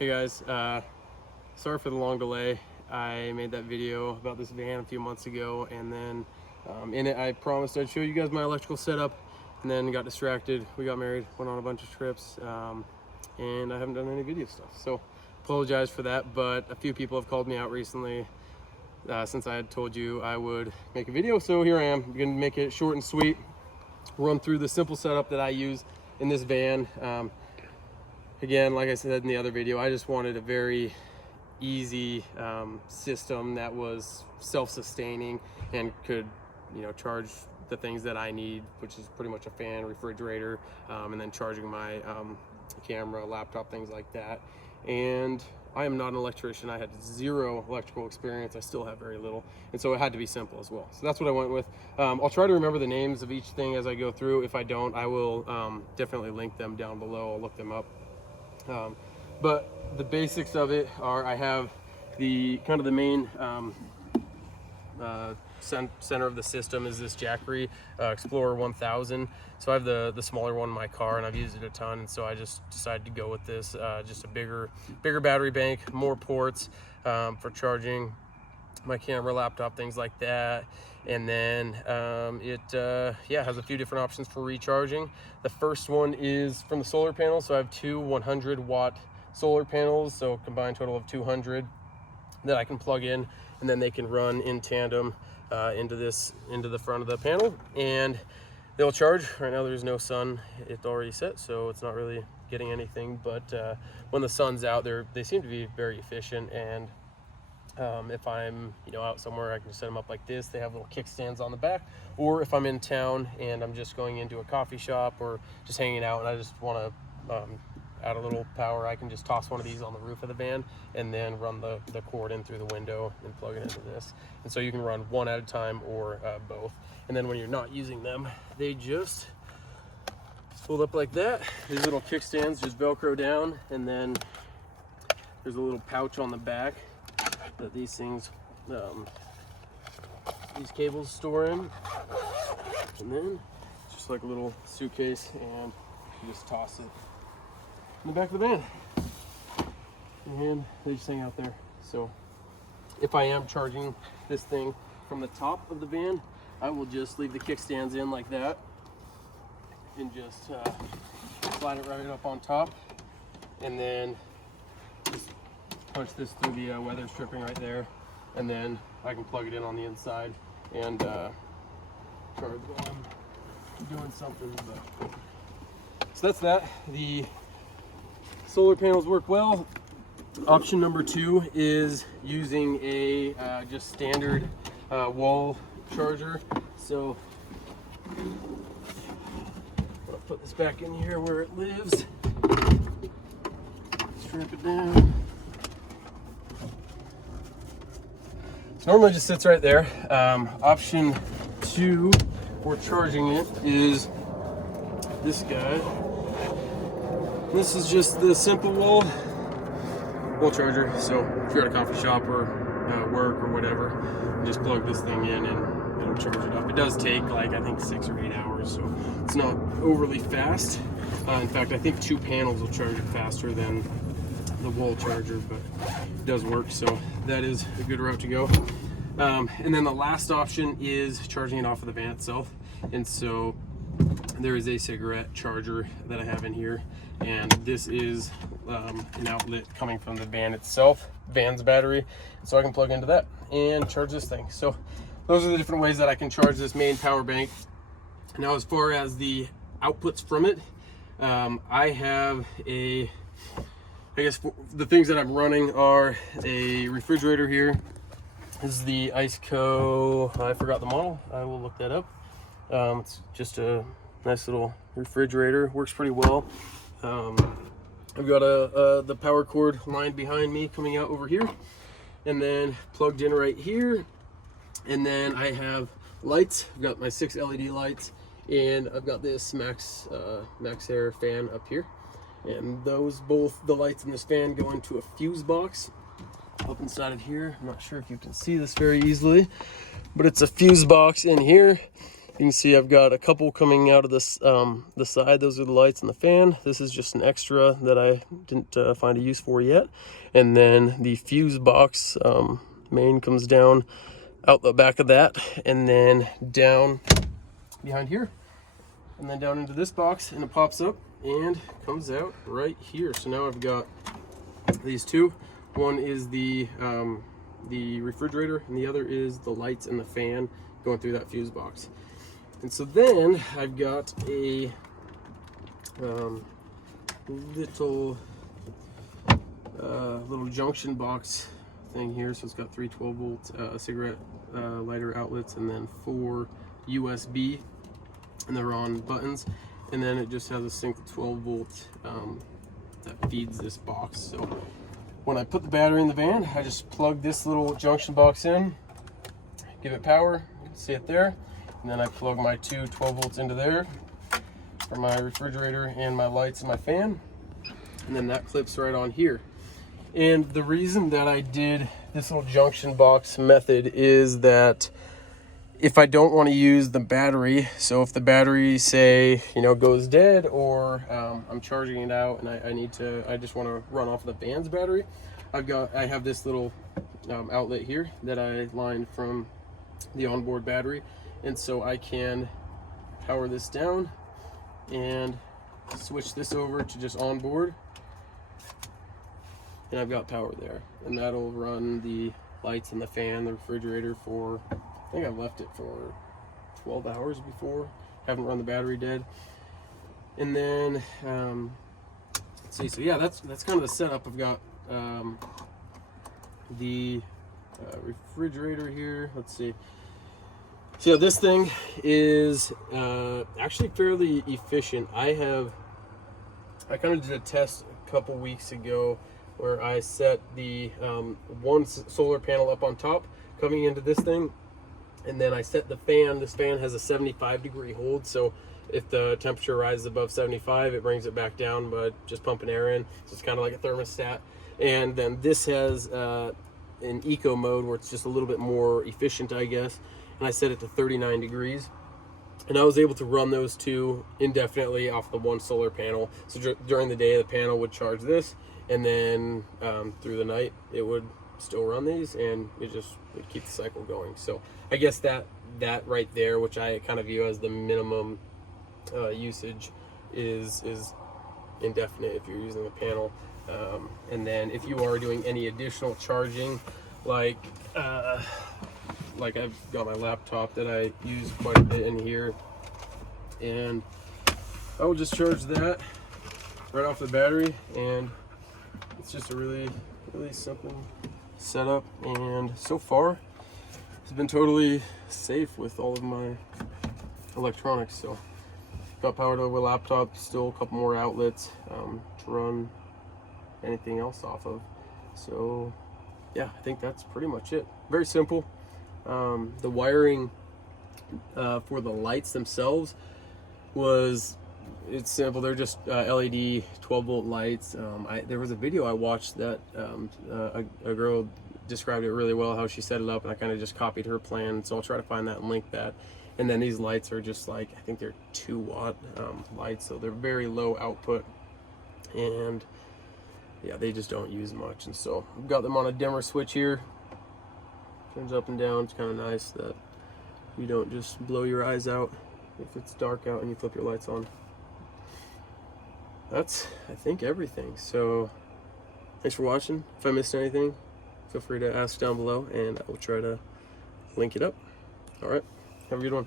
Hey guys, sorry for the long delay. I made that video about this van a few months ago, and then in it I promised I'd show you guys my electrical setup, and then got distracted. We got married, went on a bunch of trips, and I haven't done any video stuff. So apologize for that, but a few people have called me out recently since I had told you I would make a video. So here I am. I'm gonna make it short and sweet, run through the simple setup that I use in this van. Again, like I said in the other video, I just wanted a very easy system that was self-sustaining and could, charge the things that I need, which is pretty much a fan, refrigerator, and then charging my camera, laptop, things like that. And I am not an electrician. I had zero electrical experience. I still have very little, and so it had to be simple as well. So that's what I went with. I'll try to remember the names of each thing as I go through. If I don't, I will definitely link them down below. I'll look them up. But the basics of it are, I have the main center of the system is this Jackery Explorer 1000. So I have the smaller one in my car, and I've used it a ton, and so I just decided to go with this, just a bigger battery bank, more ports for charging my camera, laptop, things like that. And then it has a few different options for recharging. The first one is from the solar panel. So I have two 100-watt solar panels, so combined total of 200 that I can plug in, and then they can run in tandem into the front of the panel, and they'll charge. Right now there's no sun, it's already set, so it's not really getting anything, but when the sun's out, they seem to be very efficient. And if I'm out somewhere, I can set them up like this. They have little kickstands on the back, or if I'm in town and I'm just going into a coffee shop or just hanging out and I just want to add a little power, I can just toss one of these on the roof of the van and then run the cord in through the window and plug it into this. And so you can run one at a time or both. And then when you're not using them, they just fold up like that. These little kickstands just Velcro down, and then there's a little pouch on the back that these things, these cables store in, and then it's just like a little suitcase, and you just toss it in the back of the van, and they just hang out there. So if I am charging this thing from the top of the van, I will just leave the kickstands in like that and just slide it right up on top, and then just punch this through the weather stripping right there, and then I can plug it in on the inside and charge while I'm doing something. But so that's that. The solar panels work well. Option number 2 is using a just standard wall charger. So I'll put this back in here where it lives, strip it down. So normally it just sits right there. Option 2 for charging it is this guy. This is just the simple wall charger. So if you're at a coffee shop or work or whatever, you just plug this thing in and it'll charge it up. It does take like, I think 6 or 8 hours, so it's not overly fast. In fact, I think 2 panels will charge it faster than the wall charger, but it does work, so that is a good route to go. And then the last option is charging it off of the van itself. And so there is a cigarette charger that I have in here, and this is an outlet coming from the van itself, van's battery, so I can plug into that and charge this thing. So those are the different ways that I can charge this main power bank. Now, as far as the outputs from it, I have I guess the things that I'm running are a refrigerator here. This is the ICECO, I forgot the model, I will look that up. It's just a nice little refrigerator, works pretty well. I've got the power cord line behind me coming out over here, and then plugged in right here. And then I have lights. I've got my 6 LED lights, and I've got this Maxxair fan up here. And both the lights in this fan go into a fuse box up inside of here. I'm not sure if you can see this very easily, but it's a fuse box in here. You can see I've got a couple coming out of this the side. Those are the lights and the fan. This is just an extra that I didn't find a use for yet. And then the fuse box main comes down out the back of that, and then down behind here, and then down into this box, and it pops up and comes out right here. So now I've got these two. One is the refrigerator, and the other is the lights and the fan going through that fuse box. And so then I've got a little junction box thing here. So it's got 3 12-volt cigarette lighter outlets, and then 4 USB, and they're on buttons. And then it just has a single 12-volt that feeds this box. So when I put the battery in the van, I just plug this little junction box in, give it power, you can see it there. And then I plug my 2 12-volts into there for my refrigerator and my lights and my fan. And then that clips right on here. And the reason that I did this little junction box method is that if I don't want to use the battery, so if the battery, say, goes dead, or I'm charging it out and I just want to run off the van's battery, I have this little outlet here that I line from the onboard battery. And so I can power this down and switch this over to just onboard, and I've got power there, and that'll run the lights and the fan, the refrigerator for, I think I've left it for 12 hours before. Haven't run the battery dead. And then let's see, so yeah, that's kind of the setup. I've got the refrigerator here. Let's see. So this thing is actually fairly efficient. I kind of did a test a couple weeks ago where I set the one solar panel up on top coming into this thing, and then I set the fan. This fan has a 75-degree hold, so if the temperature rises above 75, it brings it back down by just pumping air in. So it's kind of like a thermostat. And then this has an eco mode where it's just a little bit more efficient, I guess. And I set it to 39 degrees. And I was able to run those two indefinitely off the one solar panel. So during the day, the panel would charge this, and then through the night, it would still run these, and it just would keep the cycle going. So I guess that right there, which I kind of view as the minimum usage, is indefinite if you're using the panel. And then if you are doing any additional charging, like I've got my laptop that I use quite a bit in here, and I will just charge that right off the battery, and it's just a really simple setup. And so far it's been totally safe with all of my electronics. So got powered over a laptop, still a couple more outlets to run anything else off of. So yeah, I think that's pretty much it. Very simple. The wiring for the lights themselves it's simple. They're just LED 12-volt lights. There was a video I watched that a girl described it really well, how she set it up, and I kind of just copied her plan. So I'll try to find that and link that. And then these lights are just like, I think they're 2-watt lights, so they're very low output, and yeah, they just don't use much. And so I've got them on a dimmer switch here. Turns up and down. It's kind of nice that you don't just blow your eyes out if it's dark out and you flip your lights on. That's, I think, everything. So thanks for watching. If I missed anything, feel free to ask down below, and I will try to link it up. All right, have a good one.